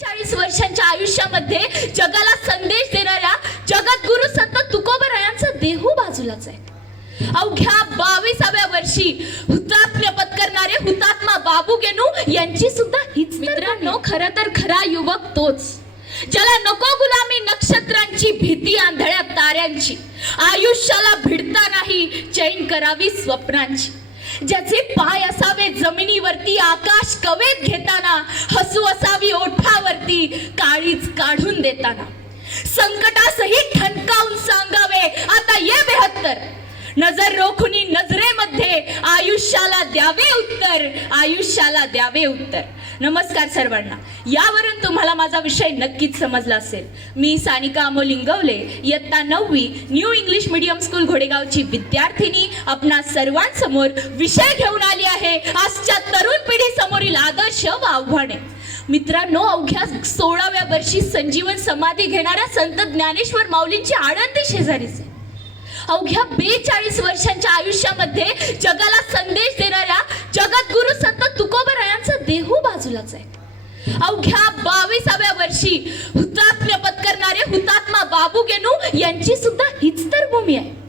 चाळीस वर्षांच्या आयुष्यामध्ये जगाला संदेश देणाऱ्या जगद्गुरु संत तुकोबरायांचा देहू बाजूलाच आहे. अवघ्या बावीसाव्या वर्षी हुतात्म्य पत्करणारे हुतात्मा बाबू गेनू यांची सुद्धा हीच मित्रांनो खर तर खरा युवक तोच. ज्याला नको गुलामी नक्षत्रांची भीती आंधळ्या ताऱ्यांची. आयुष्याला भिडता नाही चैन करावी स्वप्नांची. ज्याचे पाय असावे जमिनीवरती आकाश कवेत घेताना हसू असावी ओठावरती काळीच काढून देताना. संकटासही ठणकावून सांगावे आता ये बेहत्तर. नजर रोखुनी नजरेमध्ये आयुष्याला द्यावे उत्तर आयुष्याला द्यावे उत्तर. नमस्कार सर्वांना. यावरून तुम्हाला माझा विषय नक्कीच समजला असेल. मी सानिका अमोल इंगवले इयत्ता नववी न्यू इंग्लिश मीडियम स्कूल घोडेगावची विद्यार्थिनी आपणा सर्वांसमोर विषय घेऊन आली आहे. आजच्या तरुण पिढी समोरील आदर्श व आव्हाने. मित्रांनो अवघ्या सोळाव्या वर्षी संजीवन समाधी घेणाऱ्या संत ज्ञानेश्वर माऊलींची आळंदी शेजारीच आहे. अवघ्या बेचाळीस वर्षांच्या आयुष्यामध्ये जगाला संदेश देणाऱ्या जगद्गुरु संत तुकोबरायांचा देहू बाजूलाच आहे. अवघ्या बावीसाव्या वर्षी हुतात्म्य पत्करणारे हुतात्मा बाबू गेनू यांची सुद्धा हीच तर भूमी आहे.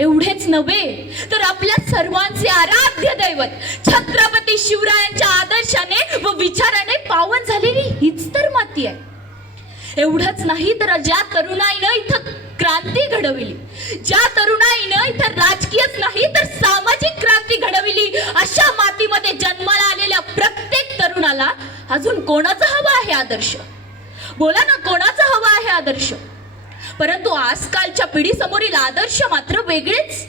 एवढेच नव्हे तर आपल्या सर्वांचे आराध्य दैवत छत्रपती शिवरायांच्या आदर्शाने व विचाराने पावन झालेली हीच तर माती आहे. एवढंच नाही तर ज्या तरुणाईनं इथं क्रांती घडविली. ज्या तरुणाईनं इथं राजकीयच नाही तर सामाजिक क्रांती घडविली. अशा मातीमध्ये जन्माला आलेल्या प्रत्येक तरुणाला अजून कोणाचा हवा आहे आदर्श? बोला ना कोणाचा हवा आहे आदर्श? परंतु आजकालच्या पिढीसमोरील आदर्श मात्र वेगळेच.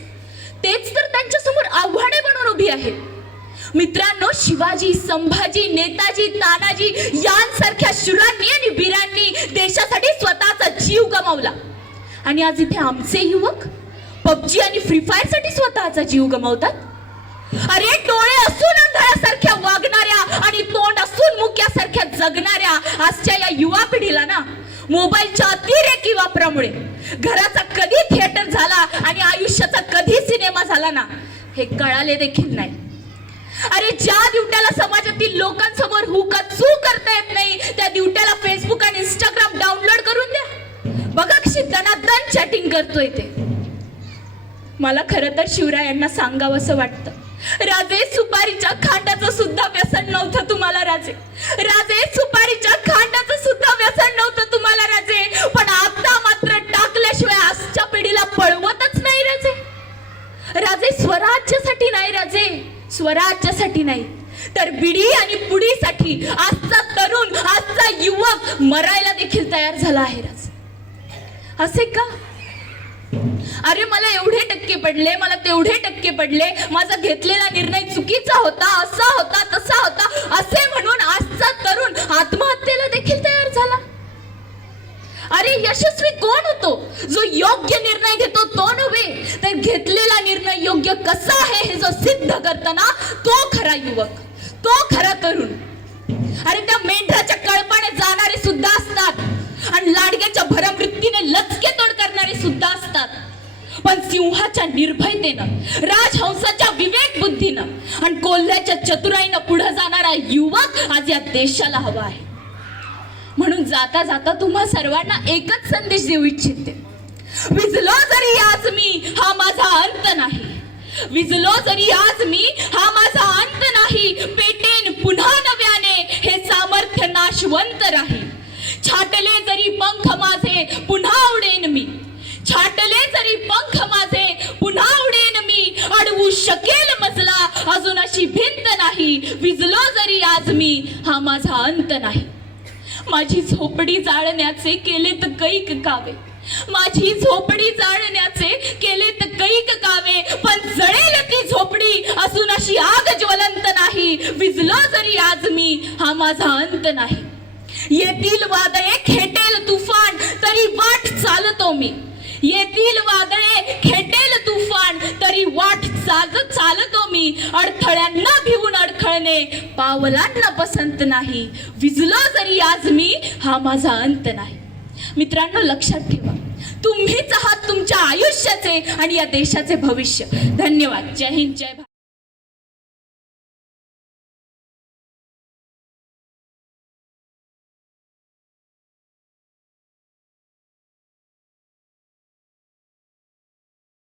तेच तर त्यांच्यासमोर आव्हाने बनून उभी आहेत मित्रांनो शिवाजी संभाजी नेताजी तानाजी यांसारख्या शुरांनी आणि वीरांनी देशासाठी स्वतःचा जीव गमावला. आणि आज इथे आमचे युवक पबजी आणि फ्री फायरसाठी स्वतःचा जीव गमावतात. अरे डोळे असून अंधारासारख्या वागणाऱ्या आणि तोंड असून मुक्यासारख्या जगणाऱ्या आजच्या या युवा पिढीला ना मोबाईलच्या अतिरेकी वापरामुळे घराचा कधी थिएटर झाला आणि आयुष्याचा कधी सिनेमा झाला ना हे कळाले देखील नाही. अरे ज्या दिवट्याला समाजातील लोकांसमोर हुका चू करता येत नाही त्या दिवट्याला फेसबुक आणि इंस्टा करतोय ते. मला खरं तर शिवरायांना सांगावंसं वाटतं. राजे सुपारीच्या खांडाचं सुद्धा व्यसन नव्हतं तुम्हाला राजे. राजे सुपारीच्या खांडाचं सुद्धा व्यसन नव्हतं तुम्हाला राजे. पण आता मात्र टाकल्याशिवाय आजच्या पिढीला पळवतच नाही राजे. राजे स्वराज्यासाठी नाही राजे. स्वराज्यासाठी नाही. तर बिडी आणि पुडीसाठी आजचा तरुण आजचा युवक मरायला देखील तयार झाला आहे राजे. असे का? अरे मला एवढे टक्के पडले मला तेवढे टक्के पडले. माझा घेतलेला निर्णय चुकीचा होता असा होता तसा होता असे म्हणून आजचा तरुण आत्महत्येला देखील तयार झाला. अरे यशस्वी कोण होतो? जो योग्य निर्णय घेतो तो नव्हे तर घेतलेला निर्णय योग्य कसा आहे हे जो सिद्ध करताना तो खरा युवक तो खरा तरुण. अरे त्या मेंढराच्या सिंहाच्या निर्भयतेनं राजहंसाच्या विवेक बुद्धीनं आणि कोल्ह्याच्या चतुराईनं पुढे जाणारा युवक आज या देशाला हवा आहे. म्हणून जाता जाता तुम्हा सर्वांना एकच संदेश देऊ इच्छिते. विजलो जरी आज मी हा माझा अंत नाही. विजलो जरी आज मी हा माझा अंत नाही. पेटेन पुन्हा नव्याने हे सामर्थ्य नाशवंत राहील. छाटले जरी पंख माझे पुन्हा उडेन मी. छाटले जरी पंख अडवू शकेल मजला. अजून अशी भिंत नाही. विजलो जरी आज मी हा माझा अंत नाही. माझी झोपडी जाळण्याचे केले तर कैक कावे. माझी झोपडी जाळण्याचे केले तर कैक कावे. पण जळेल ती झोपडी असून अशी आग ज्वलंत नाही. विजलो जरी आज मी हा माझा अंत नाही. येतील वादळे खेटेल तुफान तरी वाट चालतो मी. येतील वादळे खेटेल तुफान तरी वाट आम्ही अडथळ्यांना भिवून अडखळणे पावलांना पसंत नाही. विजलो जरी आज मी हा माझा अंत नाही. मित्रांनो लक्षात ठेवा. तुम्हीच आहात तुमच्या आयुष्याचे आणि या देशाचे भविष्य. धन्यवाद. जय हिंद जय भारत.